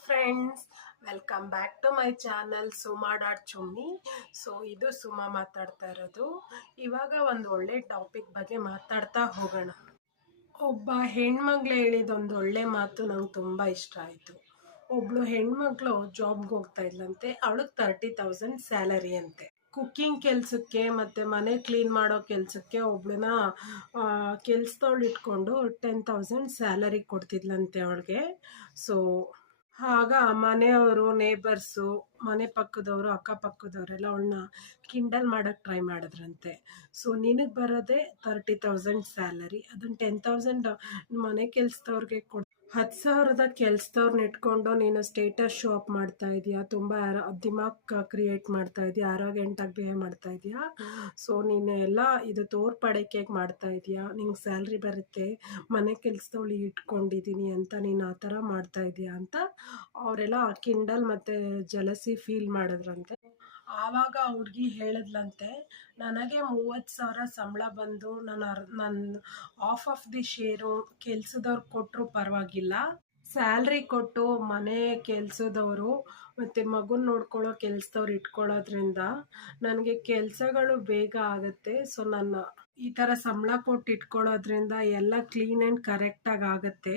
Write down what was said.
Friends, welcome back to my channel Suma dot Chummi. ಇದು ಸುಮಾ ಮಾತಾಡ್ತಾ ಇರೋದು. ಇವಾಗ ಒಂದು ಒಳ್ಳೆ ಟಾಪಿಕ್ ಬಗ್ಗೆ ಮಾತಾಡ್ತಾ ಹೋಗೋಣ. ಒಬ್ಬ ಹೆಣ್ಮಗ್ಳು ಹೇಳಿದೊಂದು ಒಳ್ಳೆ ಮಾತು ನಂಗೆ ತುಂಬ ಇಷ್ಟ ಆಯಿತು. ಒಬ್ಳು ಹೆಣ್ಮಕ್ಳು ಜಾಬ್ಗೆ ಹೋಗ್ತಾ ಇದ್ಲಂತೆ. ಅವಳಿಗೆ 30,000 ಸ್ಯಾಲರಿ ಅಂತೆ. ಕುಕ್ಕಿಂಗ್ ಕೆಲಸಕ್ಕೆ ಮತ್ತು ಮನೆ ಕ್ಲೀನ್ ಮಾಡೋ ಕೆಲಸಕ್ಕೆ ಒಬ್ಳನ್ನ ಕೆಲ್ಸದವಳು ಇಟ್ಕೊಂಡು 10,000 ಸ್ಯಾಲರಿ ಕೊಡ್ತಿದ್ಲಂತೆ ಅವಳಿಗೆ. ಸೊ ಆಗ ಮನೆಯವರು, ನೇಬರ್ಸು, ಮನೆ ಪಕ್ಕದವರು, ಅಕ್ಕಪಕ್ಕದವರೆಲ್ಲ ಅವಳನ್ನ ಕಿಂಡಲ್ ಮಾಡೋಕ್ಕೆ ಟ್ರೈ ಮಾಡಿದ್ರಂತೆ. ಸೊ ನಿನಗೆ ಬರೋದೇ 30,000 ಸ್ಯಾಲರಿ, ಅದನ್ನು 10,000 ಮನೆ ಕೆಲಸದವ್ರಿಗೆ 10,000 ಕೆಲಸದವ್ರನ್ನ ಇಟ್ಕೊಂಡು ನೀನು ಸ್ಟೇಟಸ್ ಶೋ ಅಪ್ ಮಾಡ್ತಾ ಇದೀಯಾ, ತುಂಬ ದಿಮಾಕ್ ಕ್ರಿಯೇಟ್ ಮಾಡ್ತಾ ಇದೀಯಾ, ಆರೋಗ್ಯಂಟಾಗಿ ಬಿಹೇವ್ ಮಾಡ್ತಾ ಇದೀಯಾ. ಸೊ ನೀನು ಎಲ್ಲ ಇದು ತೋರ್ಪಡಿಕೆಗೆ ಮಾಡ್ತಾ ಇದೀಯಾ, ನಿಂಗೆ ಸ್ಯಾಲ್ರಿ ಬರುತ್ತೆ, ಮನೆ ಕೆಲಸದವಳು ಇಟ್ಕೊಂಡಿದ್ದೀನಿ ಅಂತ ನೀನು ಆ ಥರ ಮಾಡ್ತಾ ಇದೀಯಾ ಅಂತ ಅವರೆಲ್ಲ ಕಿಂಡಲ್ ಮತ್ತು ಜಲಸಿ ಫೀಲ್ ಮಾಡಿದ್ರಂತೆ. ಆವಾಗ ಹುಡುಗಿ ಹೇಳಿದ್ಲಂತೆ, ನನಗೆ 30,000 ಸಂಬಳ ಬಂದು ನನ್ನ ಆಫ್ ದಿ ಶೇರು ಕೆಲ್ಸದವ್ರು ಕೊಟ್ಟರು ಪರವಾಗಿಲ್ಲ, ಸ್ಯಾಲ್ರಿ ಕೊಟ್ಟು ಮನೆ ಕೆಲಸದವರು ಮತ್ತು ಮಗುನ ನೋಡ್ಕೊಳ್ಳೋ ಕೆಲಸದವ್ರು ಇಟ್ಕೊಳ್ಳೋದ್ರಿಂದ ನನಗೆ ಕೆಲಸಗಳು ಬೇಗ ಆಗುತ್ತೆ. ಸೊ ನನ್ನ ಈ ಥರ ಸಂಬಳ ಕೊಟ್ಟು ಇಟ್ಕೊಳ್ಳೋದ್ರಿಂದ ಎಲ್ಲ ಕ್ಲೀನ್ ಆ್ಯಂಡ್ ಕರೆಕ್ಟಾಗಿ ಆಗುತ್ತೆ.